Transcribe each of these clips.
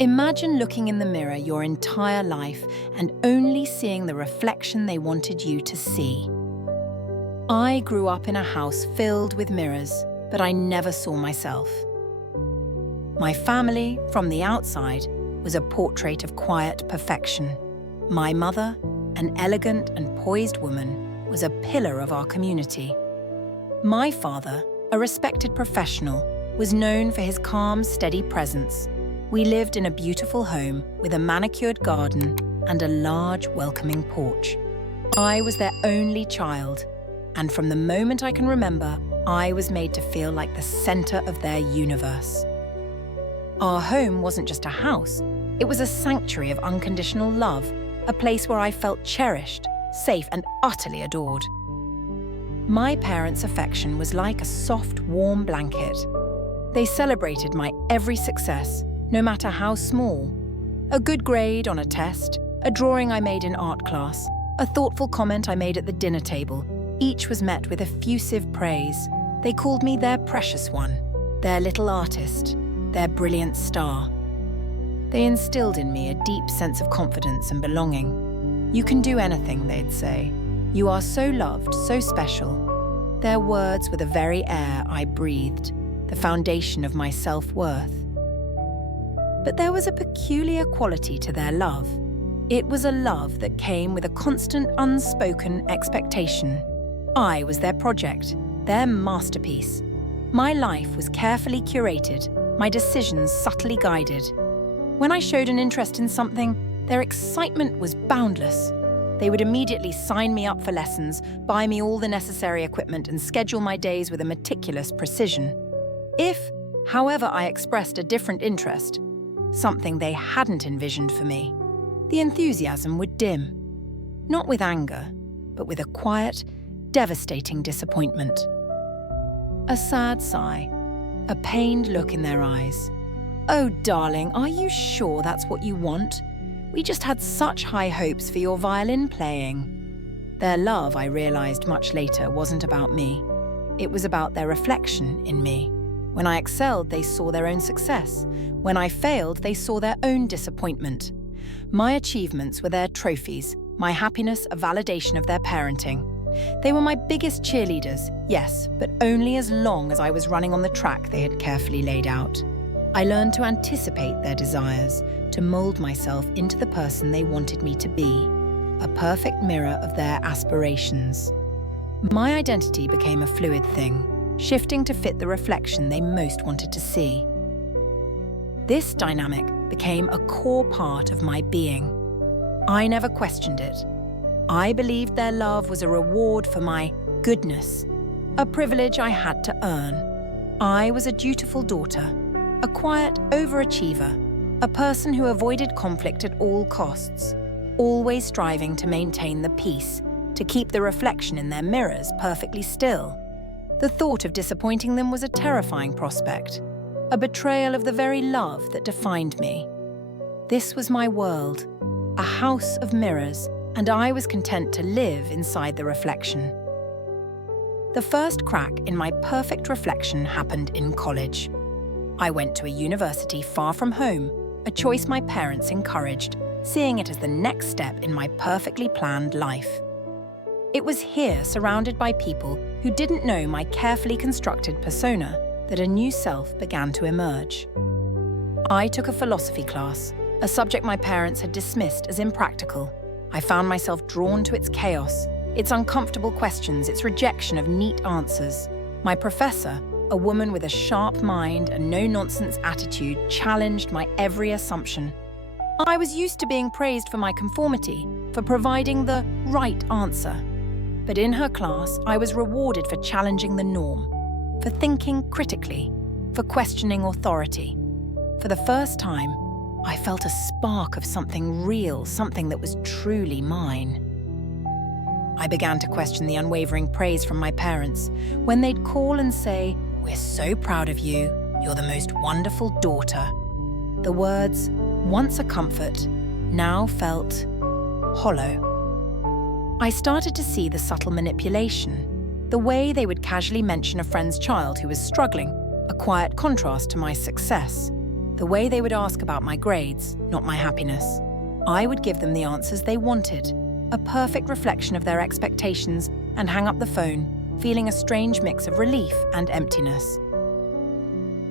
Imagine looking in the mirror your entire life and only seeing the reflection they wanted you to see. I grew up in a house filled with mirrors, but I never saw myself. My family, from the outside, was a portrait of quiet perfection. My mother, an elegant and poised woman, was a pillar of our community. My father, a respected professional, was known for his calm, steady presence. We lived in a beautiful home with a manicured garden and a large, welcoming porch. I was their only child, and from the moment I can remember, I was made to feel like the center of their universe. Our home wasn't just a house, it was a sanctuary of unconditional love, a place where I felt cherished, safe, and utterly adored. My parents' affection was like a soft, warm blanket. They celebrated my every success, no matter how small. A good grade on a test, a drawing I made in art class, a thoughtful comment I made at the dinner table, each was met with effusive praise. They called me their precious one, their little artist, their brilliant star. They instilled in me a deep sense of confidence and belonging. You can do anything, they'd say. You are so loved, so special. Their words were the very air I breathed, the foundation of my self-worth. But there was a peculiar quality to their love. It was a love that came with a constant, unspoken expectation. I was their project, their masterpiece. My life was carefully curated, my decisions subtly guided. When I showed an interest in something, their excitement was boundless. They would immediately sign me up for lessons, buy me all the necessary equipment, and schedule my days with a meticulous precision. If, however, I expressed a different interest, something they hadn't envisioned for me, the enthusiasm would dim. Not with anger, but with a quiet, devastating disappointment. A sad sigh, a pained look in their eyes. "Oh, darling, are you sure that's what you want? We just had such high hopes for your violin playing." Their love, I realized much later, wasn't about me. It was about their reflection in me. When I excelled, they saw their own success. When I failed, they saw their own disappointment. My achievements were their trophies, my happiness a validation of their parenting. They were my biggest cheerleaders, yes, but only as long as I was running on the track they had carefully laid out. I learned to anticipate their desires, to mold myself into the person they wanted me to be, a perfect mirror of their aspirations. My identity became a fluid thing, shifting to fit the reflection they most wanted to see. This dynamic became a core part of my being. I never questioned it. I believed their love was a reward for my goodness, a privilege I had to earn. I was a dutiful daughter, a quiet overachiever, a person who avoided conflict at all costs, always striving to maintain the peace, to keep the reflection in their mirrors perfectly still. The thought of disappointing them was a terrifying prospect, a betrayal of the very love that defined me. This was my world, a house of mirrors, and I was content to live inside the reflection. The first crack in my perfect reflection happened in college. I went to a university far from home, a choice my parents encouraged, seeing it as the next step in my perfectly planned life. It was here, surrounded by people who didn't know my carefully constructed persona, that a new self began to emerge. I took a philosophy class, a subject my parents had dismissed as impractical. I found myself drawn to its chaos, its uncomfortable questions, its rejection of neat answers. My professor, a woman with a sharp mind and no-nonsense attitude, challenged my every assumption. I was used to being praised for my conformity, for providing the right answer. But in her class, I was rewarded for challenging the norm, for thinking critically, for questioning authority. For the first time, I felt a spark of something real, something that was truly mine. I began to question the unwavering praise from my parents when they'd call and say, "We're so proud of you, you're the most wonderful daughter." The words, once a comfort, now felt hollow. I started to see the subtle manipulation, the way they would casually mention a friend's child who was struggling, a quiet contrast to my success. The way they would ask about my grades, not my happiness. I would give them the answers they wanted, a perfect reflection of their expectations, and hang up the phone, feeling a strange mix of relief and emptiness.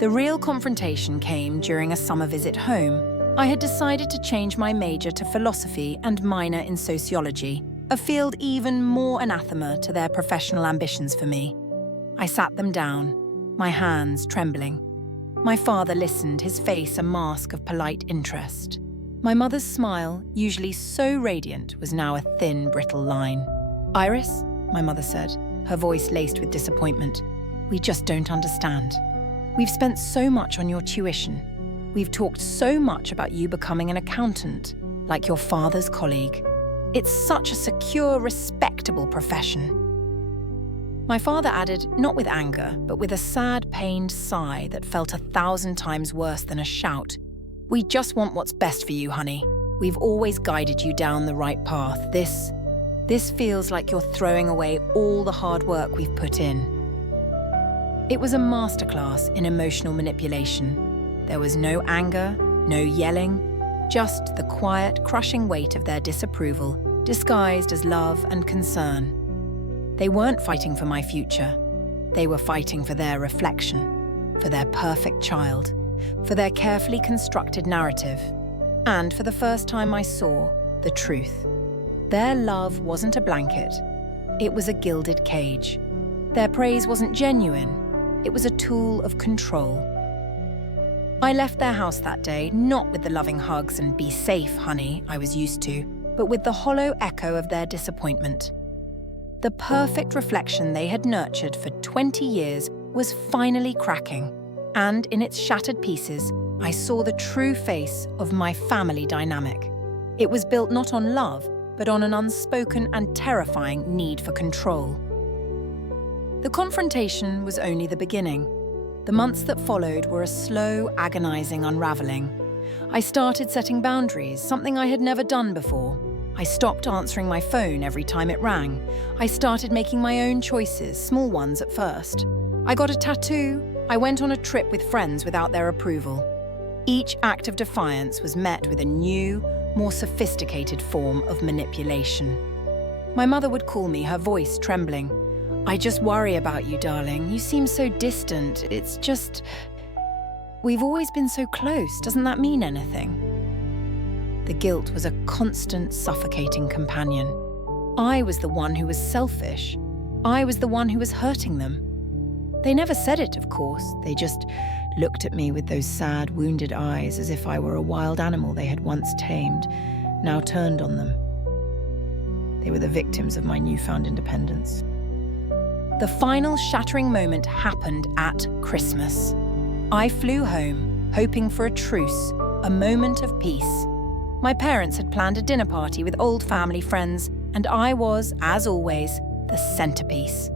The real confrontation came during a summer visit home. I had decided to change my major to philosophy and minor in sociology, a field even more anathema to their professional ambitions for me. I sat them down, my hands trembling. My father listened, his face a mask of polite interest. My mother's smile, usually so radiant, was now a thin, brittle line. "Iris," my mother said, her voice laced with disappointment, "we just don't understand. We've spent so much on your tuition. We've talked so much about you becoming an accountant, like your father's colleague. It's such a secure, respectable profession." My father added, not with anger, but with a sad, pained sigh that felt 1,000 times worse than a shout, "We just want what's best for you, honey. We've always guided you down the right path. This feels like you're throwing away all the hard work we've put in." It was a masterclass in emotional manipulation. There was no anger, no yelling, just the quiet, crushing weight of their disapproval, disguised as love and concern. They weren't fighting for my future. They were fighting for their reflection, for their perfect child, for their carefully constructed narrative. And for the first time I saw the truth. Their love wasn't a blanket. It was a gilded cage. Their praise wasn't genuine. It was a tool of control. I left their house that day, not with the loving hugs and "be safe, honey" I was used to, but with the hollow echo of their disappointment. The perfect reflection they had nurtured for 20 years was finally cracking, and in its shattered pieces, I saw the true face of my family dynamic. It was built not on love, but on an unspoken and terrifying need for control. The confrontation was only the beginning. The months that followed were a slow, agonizing unraveling. I started setting boundaries, something I had never done before. I stopped answering my phone every time it rang. I started making my own choices, small ones at first. I got a tattoo. I went on a trip with friends without their approval. Each act of defiance was met with a new, more sophisticated form of manipulation. My mother would call me, her voice trembling. "I just worry about you, darling. You seem so distant. It's just... We've always been so close. Doesn't that mean anything?" The guilt was a constant, suffocating companion. I was the one who was selfish. I was the one who was hurting them. They never said it, of course. They just looked at me with those sad, wounded eyes as if I were a wild animal they had once tamed, now turned on them. They were the victims of my newfound independence. The final shattering moment happened at Christmas. I flew home, hoping for a truce, a moment of peace. My parents had planned a dinner party with old family friends, and I was, as always, the centerpiece.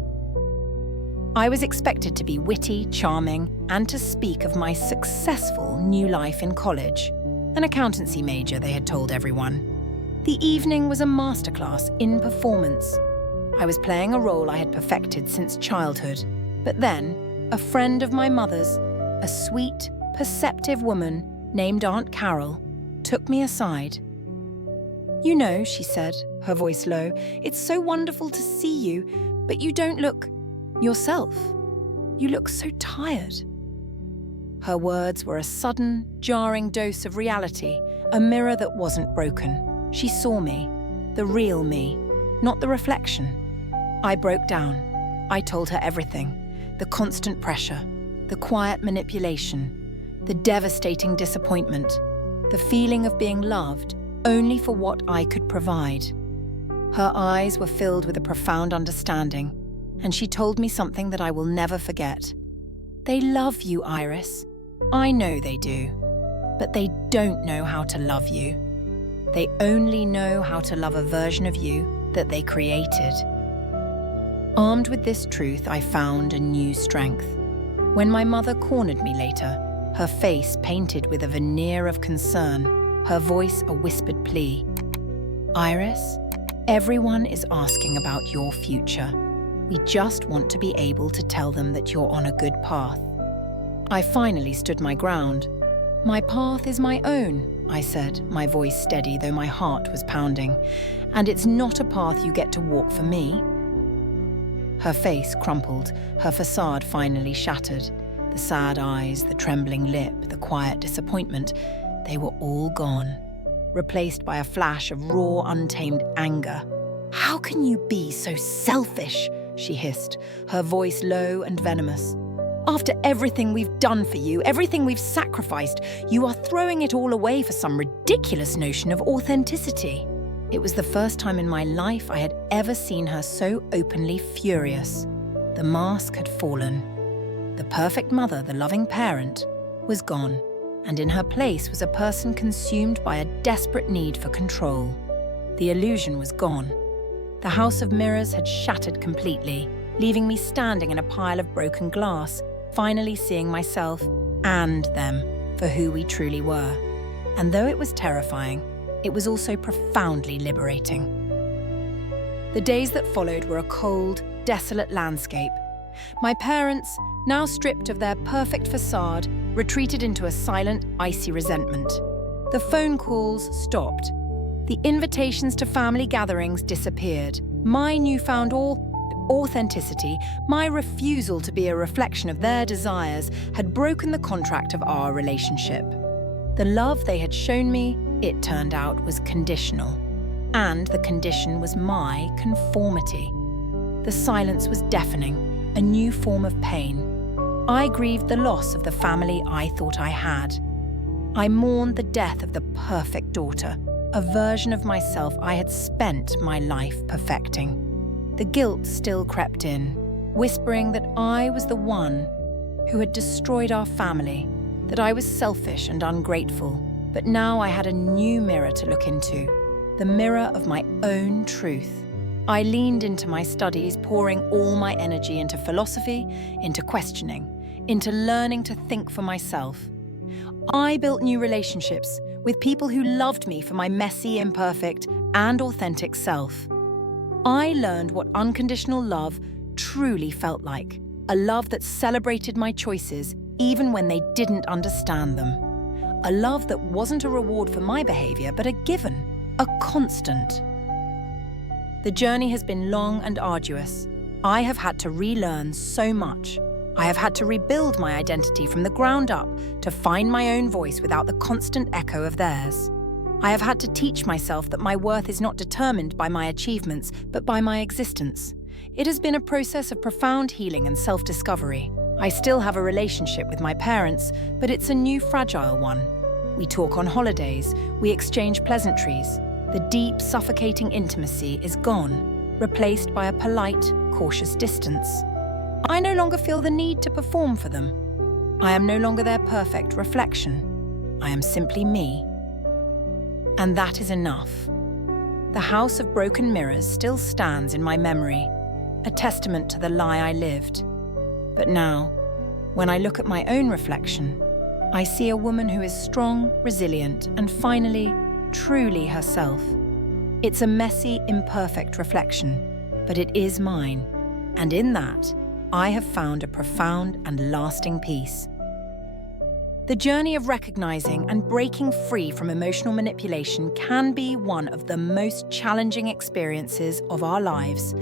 I was expected to be witty, charming, and to speak of my successful new life in college, an accountancy major, they had told everyone. The evening was a masterclass in performance. I was playing a role I had perfected since childhood, but then, a friend of my mother's, a sweet, perceptive woman named Aunt Carol, took me aside. "You know," she said, her voice low, "it's so wonderful to see you, but you don't look yourself. You look so tired." Her words were a sudden, jarring dose of reality, a mirror that wasn't broken. She saw me, the real me, not the reflection. I broke down. I told her everything, the constant pressure, the quiet manipulation, the devastating disappointment, the feeling of being loved only for what I could provide. Her eyes were filled with a profound understanding, and she told me something that I will never forget. "They love you, Iris. I know they do. But they don't know how to love you. They only know how to love a version of you that they created." Armed with this truth, I found a new strength. When my mother cornered me later, her face painted with a veneer of concern, her voice a whispered plea. "Iris, everyone is asking about your future. We just want to be able to tell them that you're on a good path." I finally stood my ground. "My path is my own," I said, my voice steady though my heart was pounding. "And it's not a path you get to walk for me." Her face crumpled, her facade finally shattered. The sad eyes, the trembling lip, the quiet disappointment, they were all gone, replaced by a flash of raw, untamed anger. "How can you be so selfish?" she hissed, her voice low and venomous. "After everything we've done for you, everything we've sacrificed, you are throwing it all away for some ridiculous notion of authenticity." It was the first time in my life I had ever seen her so openly furious. The mask had fallen. The perfect mother, the loving parent, was gone, and in her place was a person consumed by a desperate need for control. The illusion was gone. The house of mirrors had shattered completely, leaving me standing in a pile of broken glass, finally seeing myself and them for who we truly were. And though it was terrifying, it was also profoundly liberating. The days that followed were a cold, desolate landscape. My parents, now stripped of their perfect facade, retreated into a silent, icy resentment. The phone calls stopped. The invitations to family gatherings disappeared. My newfound authenticity, my refusal to be a reflection of their desires, had broken the contract of our relationship. The love they had shown me, it turned out, was conditional. And the condition was my conformity. The silence was deafening, a new form of pain. I grieved the loss of the family I thought I had. I mourned the death of the perfect daughter, a version of myself I had spent my life perfecting. The guilt still crept in, whispering that I was the one who had destroyed our family, that I was selfish and ungrateful. But now I had a new mirror to look into, the mirror of my own truth. I leaned into my studies, pouring all my energy into philosophy, into questioning, into learning to think for myself. I built new relationships with people who loved me for my messy, imperfect, and authentic self. I learned what unconditional love truly felt like, a love that celebrated my choices even when they didn't understand them. A love that wasn't a reward for my behavior, but a given, a constant. The journey has been long and arduous. I have had to relearn so much. I have had to rebuild my identity from the ground up to find my own voice without the constant echo of theirs. I have had to teach myself that my worth is not determined by my achievements, but by my existence. It has been a process of profound healing and self-discovery. I still have a relationship with my parents, but it's a new, fragile one. We talk on holidays, we exchange pleasantries. The deep, suffocating intimacy is gone, replaced by a polite, cautious distance. I no longer feel the need to perform for them. I am no longer their perfect reflection. I am simply me. And that is enough. The house of broken mirrors still stands in my memory, a testament to the lie I lived. But now, when I look at my own reflection, I see a woman who is strong, resilient, and finally, truly herself. It's a messy, imperfect reflection, but it is mine. And in that, I have found a profound and lasting peace. The journey of recognizing and breaking free from emotional manipulation can be one of the most challenging experiences of our lives.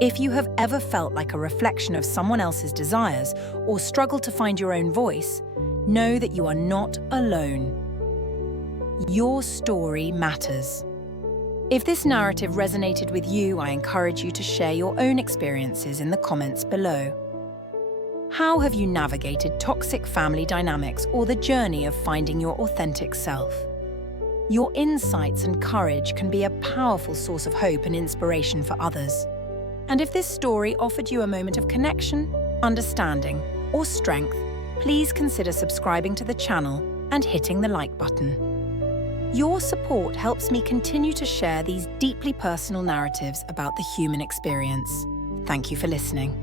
If you have ever felt like a reflection of someone else's desires or struggled to find your own voice, know that you are not alone. Your story matters. If this narrative resonated with you, I encourage you to share your own experiences in the comments below. How have you navigated toxic family dynamics or the journey of finding your authentic self? Your insights and courage can be a powerful source of hope and inspiration for others. And if this story offered you a moment of connection, understanding, or strength, please consider subscribing to the channel and hitting the like button. Your support helps me continue to share these deeply personal narratives about the human experience. Thank you for listening.